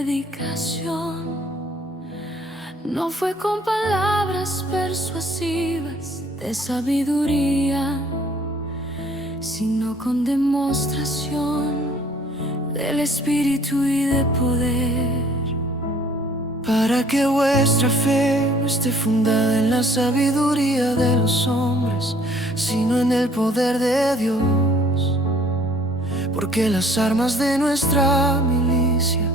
predicación no fue con palabras persuasivas de sabiduría, sino con demostración del Espíritu y de poder. Para que vuestra fe no esté fundada en la sabiduría de los hombres, sino en el poder de Dios. Porque las armas de nuestra milicia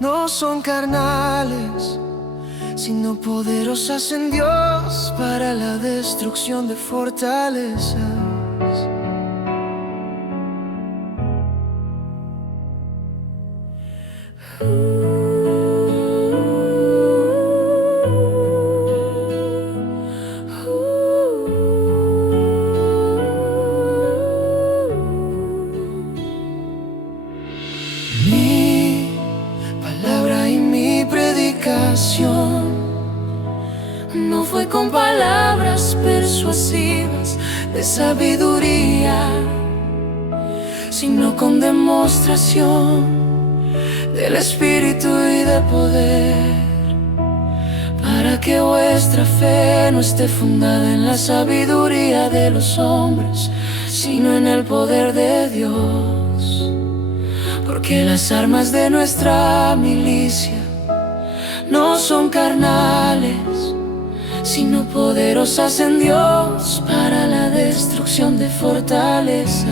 no son carnales, sino poderosas en Dios para la destrucción de fortalezas. Mi palabra y mi predicación no fue con palabras persuasivas de sabiduría, sino con demostración del Espíritu y de poder. Para que vuestra fe no esté fundada en la sabiduría de los hombres, sino en el poder de Dios. Porque las armas de nuestra milicia no son carnales, sino poderosas en Dios para la destrucción de fortalezas.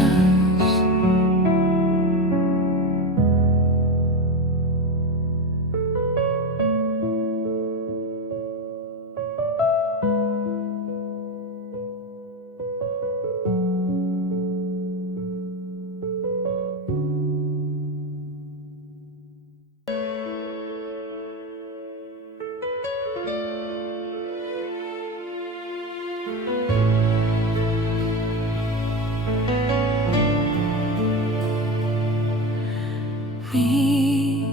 Mi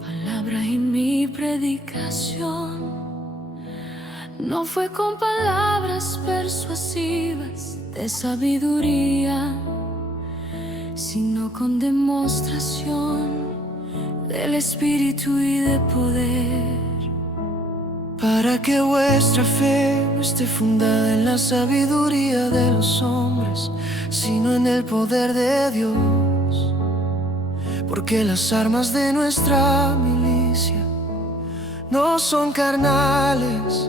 palabra y mi predicación no fue con palabras persuasivas de sabiduría, sino con demostración del Espíritu y de poder. Para que vuestra fe no esté fundada en la sabiduría de los hombres, sino en el poder de Dios. Porque las armas de nuestra milicia no son carnales,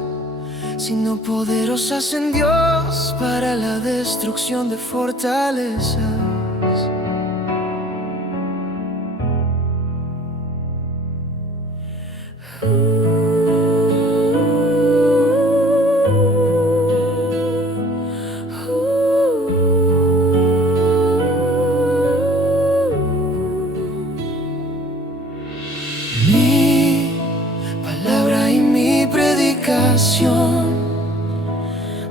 sino poderosas en Dios para la destrucción de fortalezas. Mi palabra y mi predicación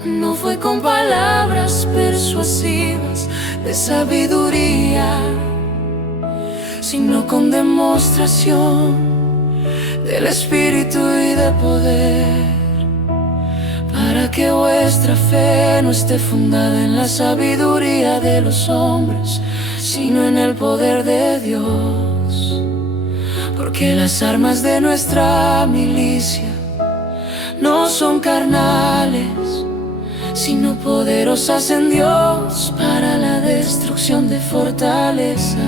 no fue con palabras persuasivas de sabiduría, sino con demostración del Espíritu y de poder. Para que vuestra fe no esté fundada en la sabiduría de los hombres, sino en el poder de Dios. Porque las armas de nuestra milicia no son carnales, sino poderosas en Dios para la destrucción de fortalezas.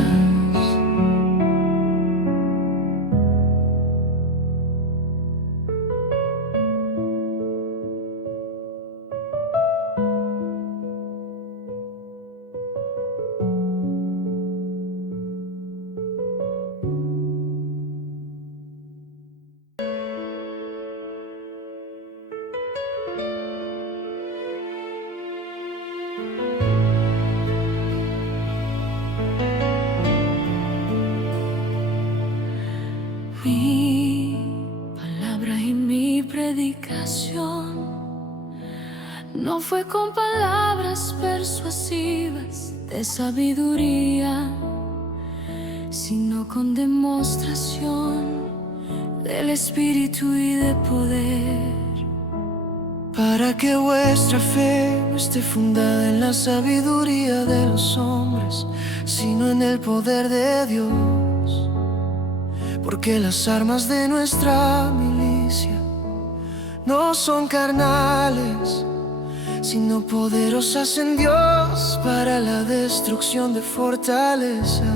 Mi palabra y mi predicación no fue con palabras persuasivas de sabiduría, sino con demostración del Espíritu y de poder. Para que vuestra fe no esté fundada en la sabiduría de los hombres, sino en el poder de Dios. porque las armas de nuestra milicia no son carnales, sino poderosas en Dios para la destrucción de fortalezas.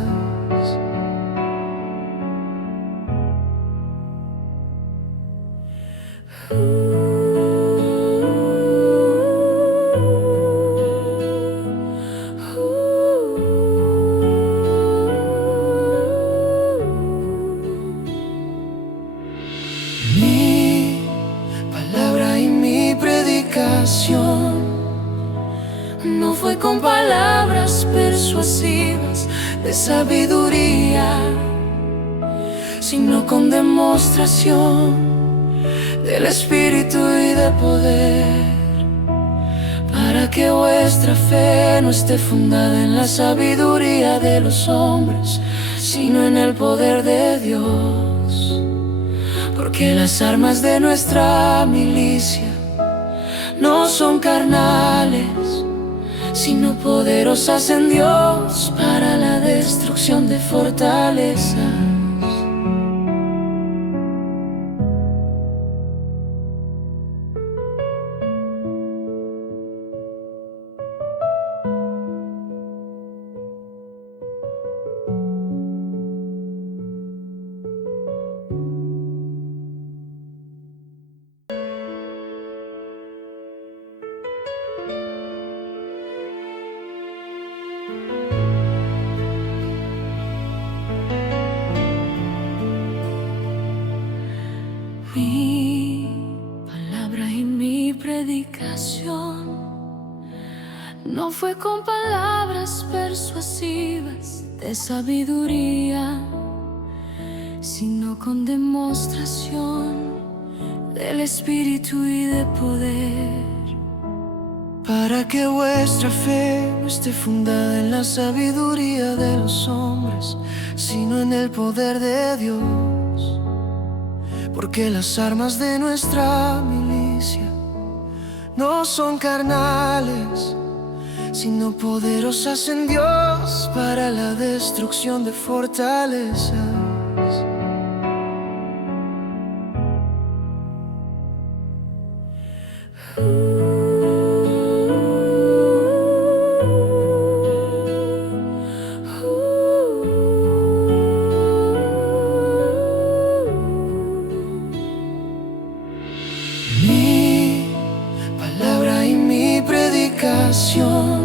Mi palabra y mi predicación no fue con palabras persuasivas de sabiduría, sino con demostración del Espíritu y de poder, para que vuestra fe no esté fundada en la sabiduría de los hombres, sino en el poder de Dios. Porque las armas de nuestra milicia no son carnales, sino poderosas en Dios para la destrucción de fortalezas. Mi palabra y mi predicación no fue con palabras persuasivas de sabiduría, sino con demostración del Espíritu y de poder, para que vuestra fe no esté fundada en la sabiduría de los hombres, sino en el poder de Dios. Porque las armas de nuestra milicia no son carnales, sino poderosas en Dios para la destrucción de fortalezas. Mi palabra y mi predicación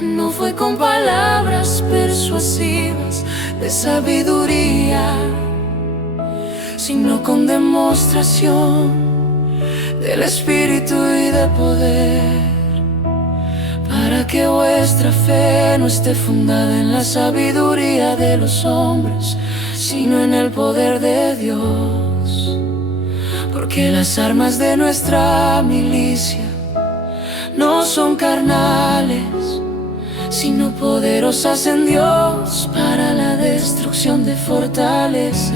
no fue con palabras persuasivas de sabiduría, sino con demostración del Espíritu y de poder, para que vuestra fe no esté fundada en la sabiduría de los hombres, sino en el poder de Dios. Porque las armas de nuestra milicia no son carnales, sino poderosas en Dios para la destrucción de fortalezas.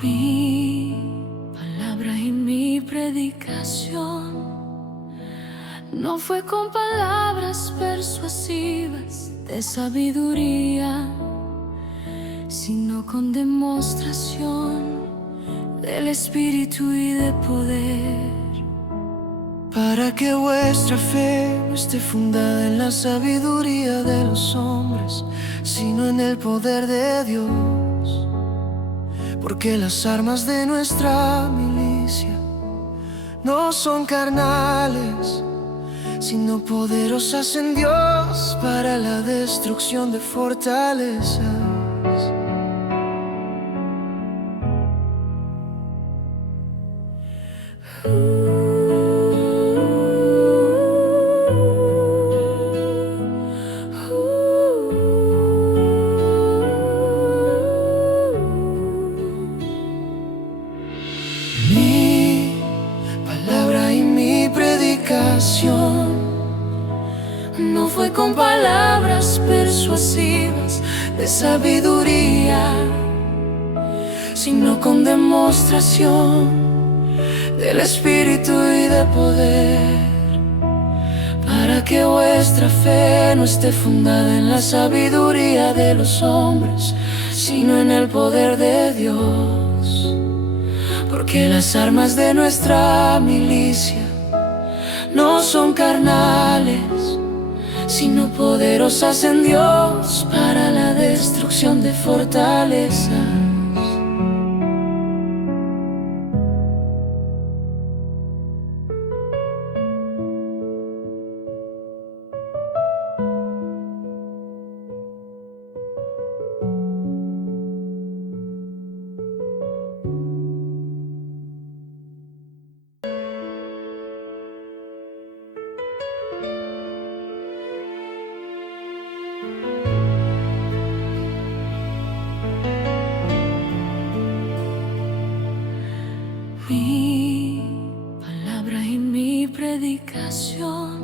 Mi palabra y mi predicación no fue con palabras persuasivas de sabiduría, sino con demostración del Espíritu y de poder, para que vuestra fe no esté fundada en la sabiduría de los hombres, sino en el poder de Dios. Porque las armas de nuestra milicia no son carnales, sino poderosas en Dios para la destrucción de fortalezas. persuasivas de sabiduría, sino con demostración del Espíritu y de poder, para que vuestra fe no esté fundada en la sabiduría de los hombres, sino en el poder de Dios. Porque las armas de nuestra milicia no son carnales, sino poderosas en Dios para la destrucción de fortalezas. Mi palabra y mi predicación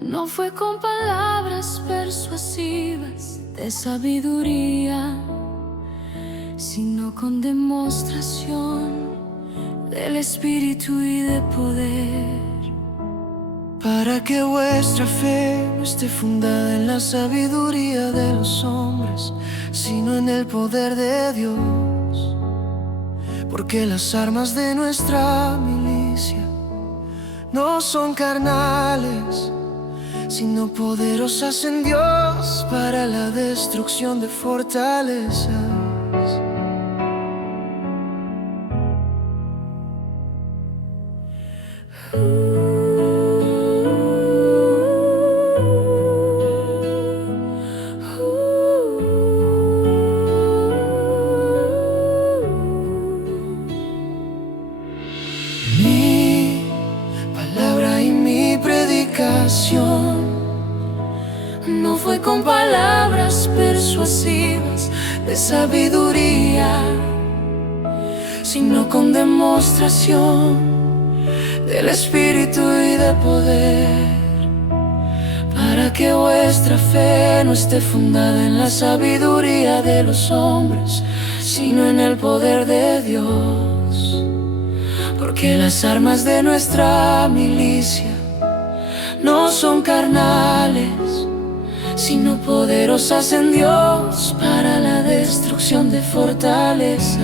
no fue con palabras persuasivas de sabiduría, sino con demostración del Espíritu y de poder, para que vuestra fe no esté fundada en la sabiduría de los hombres, sino en el poder de Dios. Porque las armas de nuestra milicia no son carnales, sino poderosas en Dios para la destrucción de fortalezas. Mi palabra y mi predicación no fue con palabras persuasivas de sabiduría, sino con demostración del Espíritu y de poder, para que vuestra fe no esté fundada en la sabiduría de los hombres, sino en el poder de Dios. Porque las armas de nuestra milicia no son carnales, sino poderosas en Dios para la destrucción de fortalezas.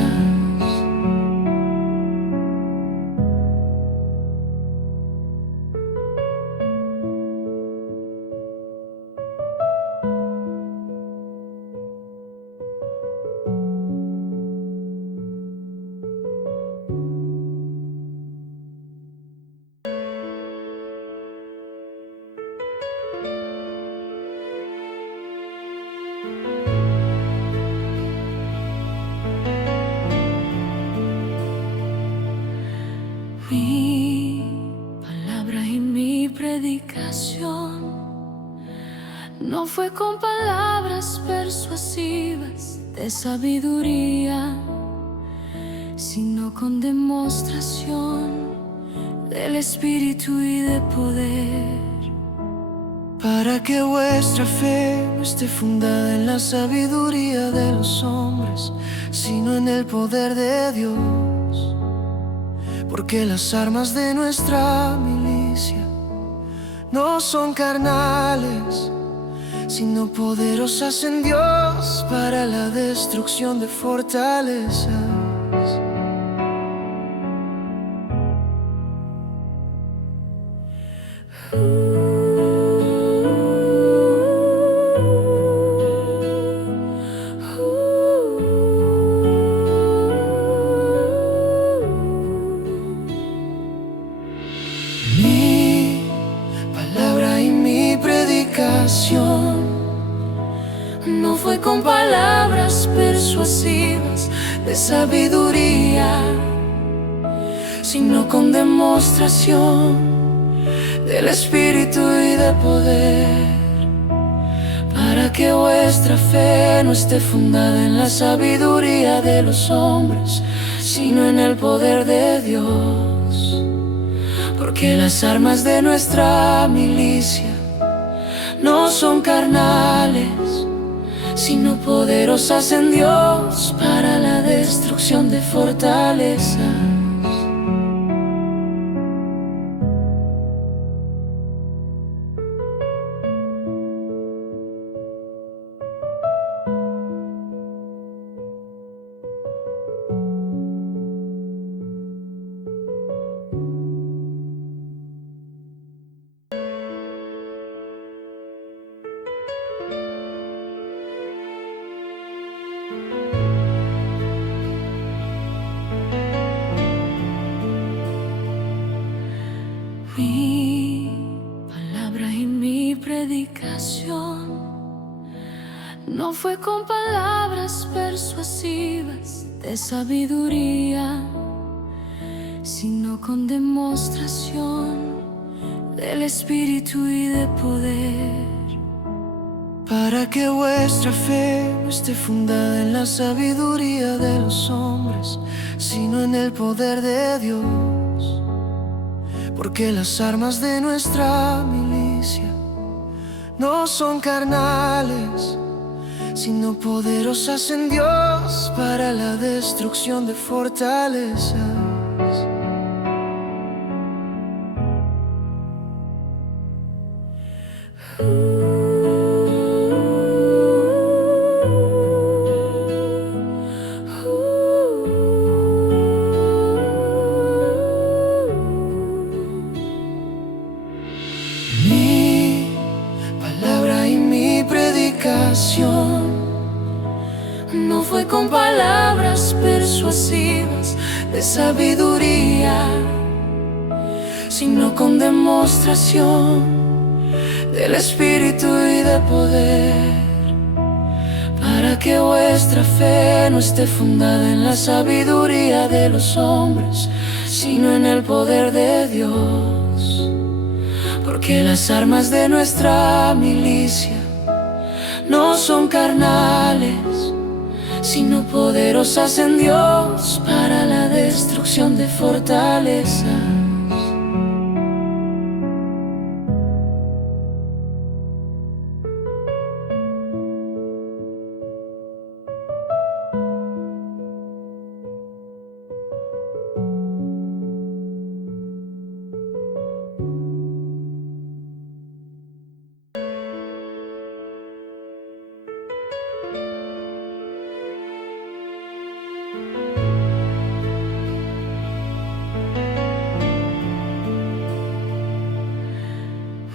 Mi palabra y mi predicación no fue con palabras persuasivas de sabiduría, sino con demostración del Espíritu y de poder, para que vuestra fe no esté fundada en la sabiduría de los hombres, sino en el poder de Dios. Porque las armas de nuestra milicia no son carnales, sino poderosas en Dios para la destrucción de fortalezas. Mi palabra y mi predicación no fue con palabras persuasivas de sabiduría, sino con demostración del Espíritu y de poder, para que vuestra fe no esté fundada en la sabiduría de los hombres, sino en el poder de Dios. Porque las armas de nuestra milicia no son carnales, sino poderosas en Dios para la destrucción de fortalezas. Mi palabra y mi predicación no fue con palabras persuasivas de sabiduría, sino con demostración del Espíritu y de poder. Para que vuestra fe no esté fundada en la sabiduría de los hombres, sino en el poder de Dios. Porque las armas de nuestra milicia no son carnales, sino poderosas en Dios para la destrucción de fortalezas. Mi palabra y mi predicación no fue con palabras persuasivas de sabiduría, sino con demostración del Espíritu y de poder. Para que vuestra fe no esté fundada en la sabiduría de los hombres, sino en el poder de Dios. Porque las armas de nuestra milicia no son carnales, sino poderosas en Dios para la destrucción de fortalezas.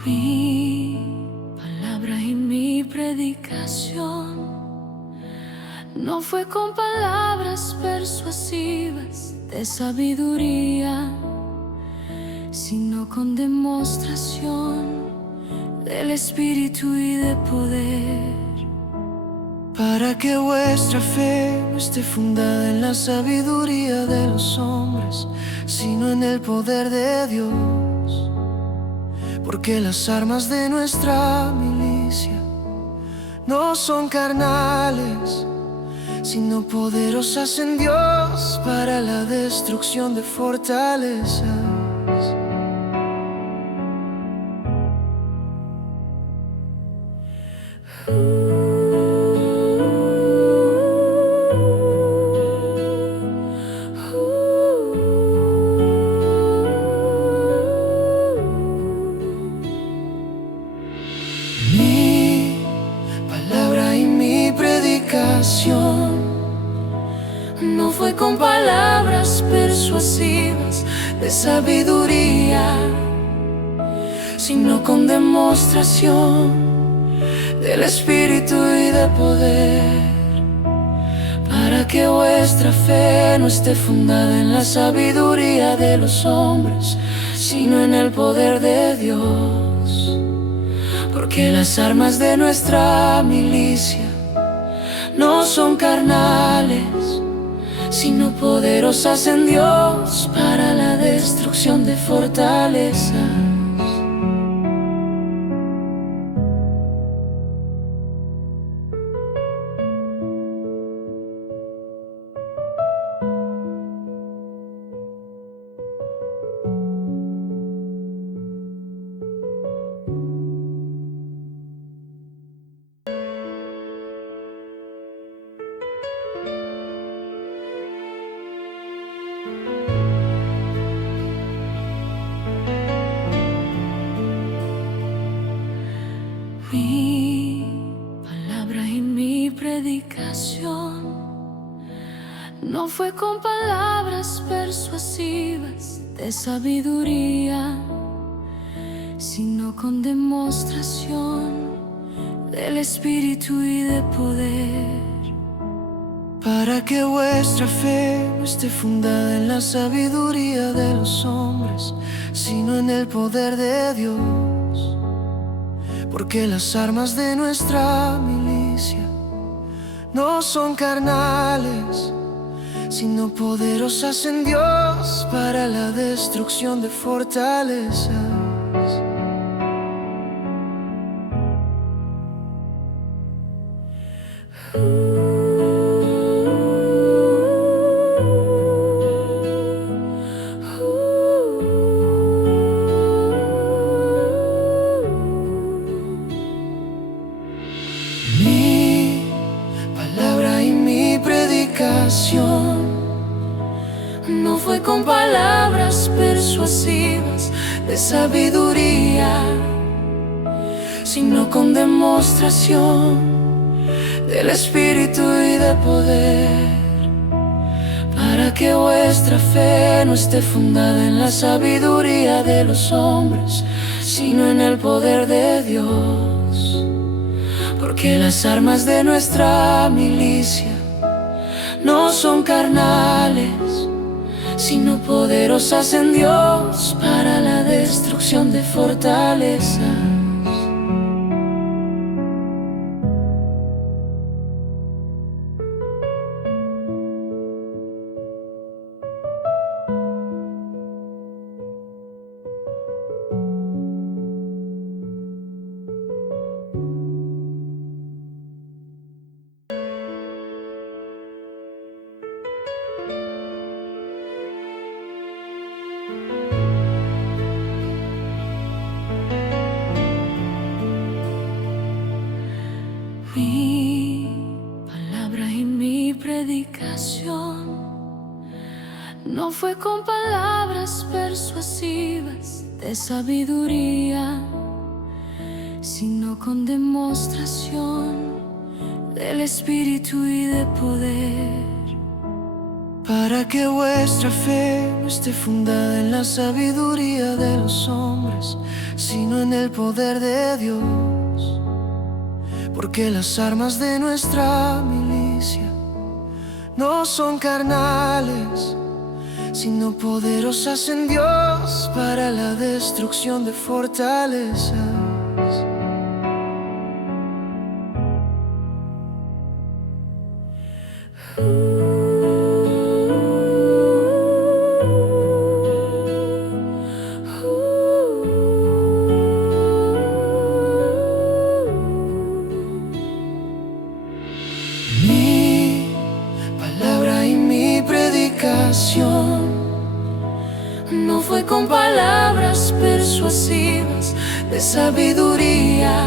Mi palabra y mi predicación no fue con palabras persuasivas de sabiduría, sino con demostración del Espíritu y de poder. Para que vuestra fe no esté fundada en la sabiduría de los hombres, sino en el poder de Dios. Porque las armas de nuestra milicia no son carnales, sino poderosas en Dios para la destrucción de fortalezas. Mi palabra y mi predicación no fue con palabras persuasivas de sabiduría, sino con demostración del Espíritu y de poder. Para que vuestra fe no esté fundada en la sabiduría de los hombres, sino en el poder de Dios. Porque las armas de nuestra milicia no son carnales, sino poderosas en Dios para la destrucción de fortalezas. predicación no fue con palabras persuasivas de sabiduría, sino con demostración del Espíritu y de poder. Para que vuestra fe no esté fundada en la sabiduría de los hombres, sino en el poder de Dios. Porque las armas de nuestra milicia no son carnales, sino poderosas en Dios para la destrucción de fortalezas. Mi palabra y mi predicación no fue con palabras persuasivas de sabiduría, sino con demostración del Espíritu y de poder. Para que vuestra fe no esté fundada en la sabiduría de los hombres, sino en el poder de Dios. Porque las armas de nuestra milicia no son carnales, sino poderosas en Dios para la destrucción de fortalezas. Mi palabra y mi predicación no fue con palabras persuasivas de sabiduría, sino con demostración del Espíritu y de poder. Para que vuestra fe no esté fundada en la sabiduría de los hombres, sino en el poder de Dios. Porque las armas de nuestra milicia no son carnales, sino poderosas en Dios para la destrucción de fortalezas. Mi palabra y mi predicación no fue con palabras persuasivas de sabiduría,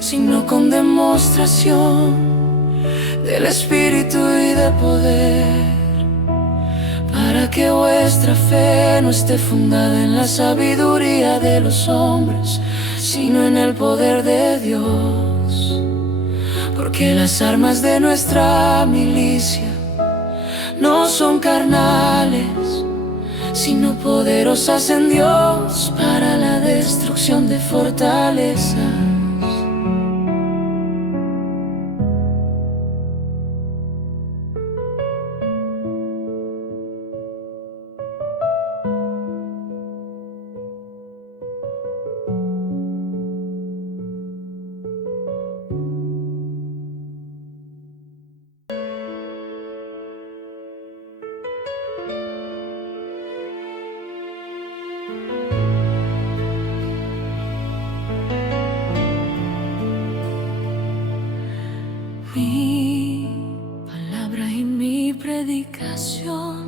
sino con demostración del Espíritu y de poder. Para que vuestra fe no esté fundada en la sabiduría de los hombres, sino en el poder de Dios. Porque las armas de nuestra milicia no son carnales, sino poderosas en Dios para la destrucción de fortalezas. Mi palabra y mi predicación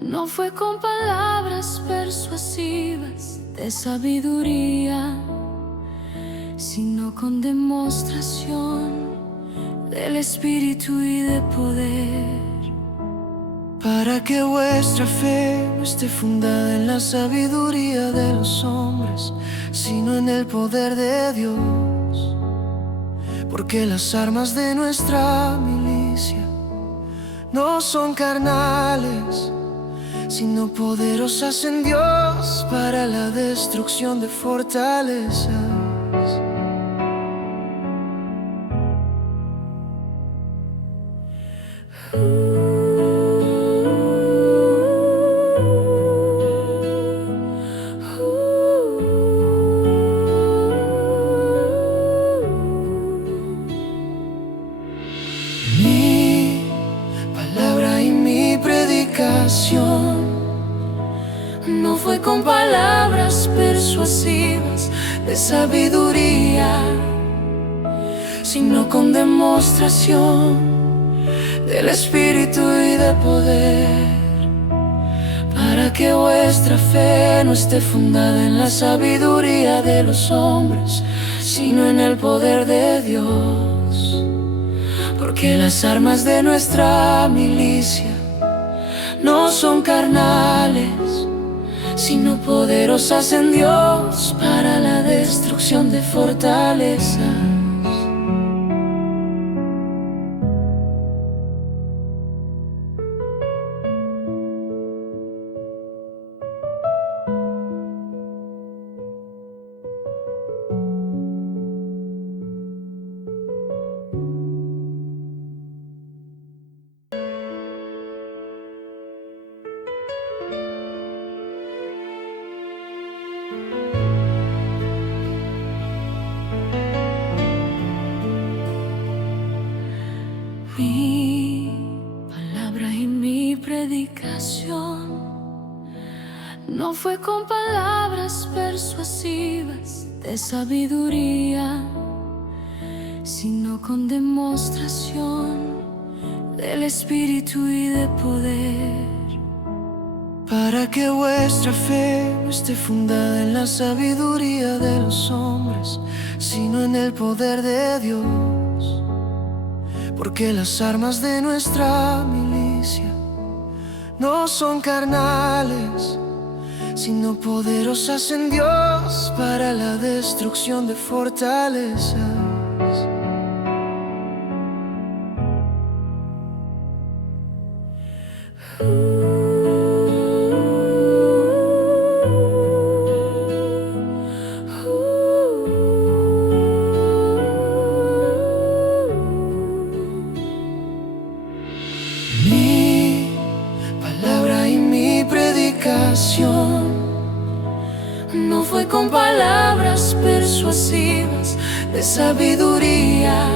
no fue con palabras persuasivas de sabiduría, sino con demostración del Espíritu y de poder. Para que vuestra fe no esté fundada en la sabiduría de los hombres, sino en el poder de Dios. porque las armas de nuestra milicia no son carnales, sino poderosas en Dios para la destrucción de fortalezas. Mi palabra y mi predicación no fue con palabras persuasivas de sabiduría, sino con demostración del Espíritu y de poder, para que vuestra fe no esté fundada en la sabiduría de los hombres, sino en el poder de Dios. Porque las armas de nuestra milicia no son carnales, sino poderosas en Dios para la destrucción de fortalezas. Mi palabra y mi predicación no fue con palabras persuasivas de sabiduría, sino con demostración del Espíritu y de poder, para que vuestra fe no esté fundada en la sabiduría de los hombres, sino en el poder de Dios. Porque las armas de nuestra milicia no son carnales, sino poderosas en Dios para la destrucción de fortalezas. Mi palabra y mi predicación no fue con palabras persuasivas de sabiduría,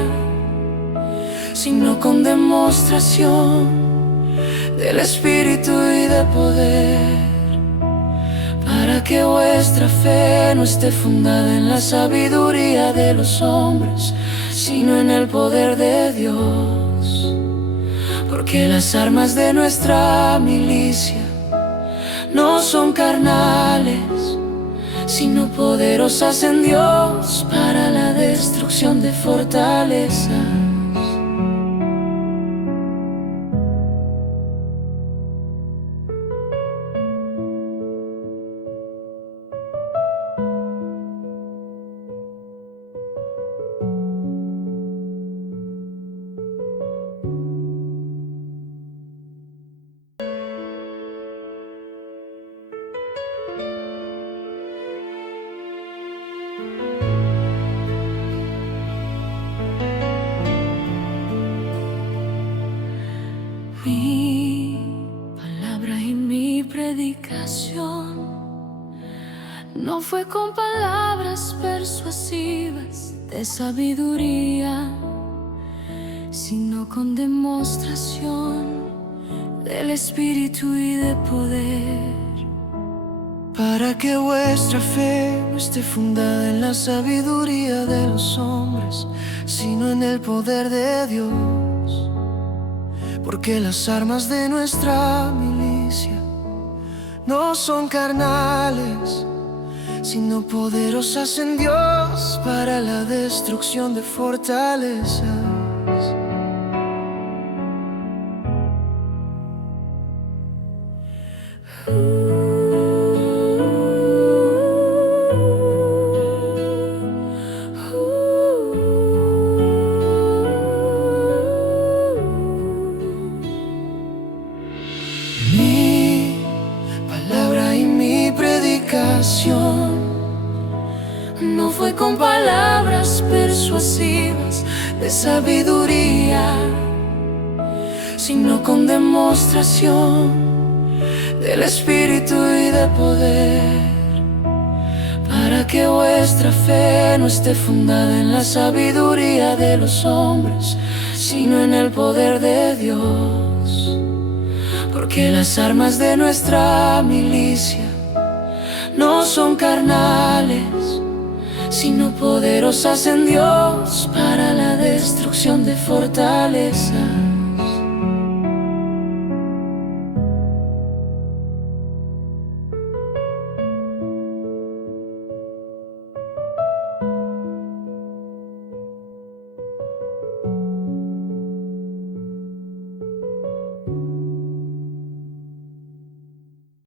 sino con demostración del Espíritu y de poder, para que vuestra fe no esté fundada en la sabiduría de los hombres, sino en el poder de Dios. Porque las armas de nuestra milicia no son carnales, sino poderosas en Dios para la destrucción de fortalezas. Mi palabra y mi predicación no fue con palabras persuasivas de sabiduría, sino con demostración del Espíritu y de poder, para que vuestra fe no esté fundada en la sabiduría de los hombres, sino en el poder de Dios. Porque las armas de nuestra milicia no son carnales, sino poderosas en Dios para la destrucción de fortalezas. de sabiduría, sino con demostración del Espíritu y de poder, para que vuestra fe no esté fundada en la sabiduría de los hombres, sino en el poder de Dios. Porque las armas de nuestra milicia no son carnales, sino poderosas en Dios para la destrucción de fortalezas.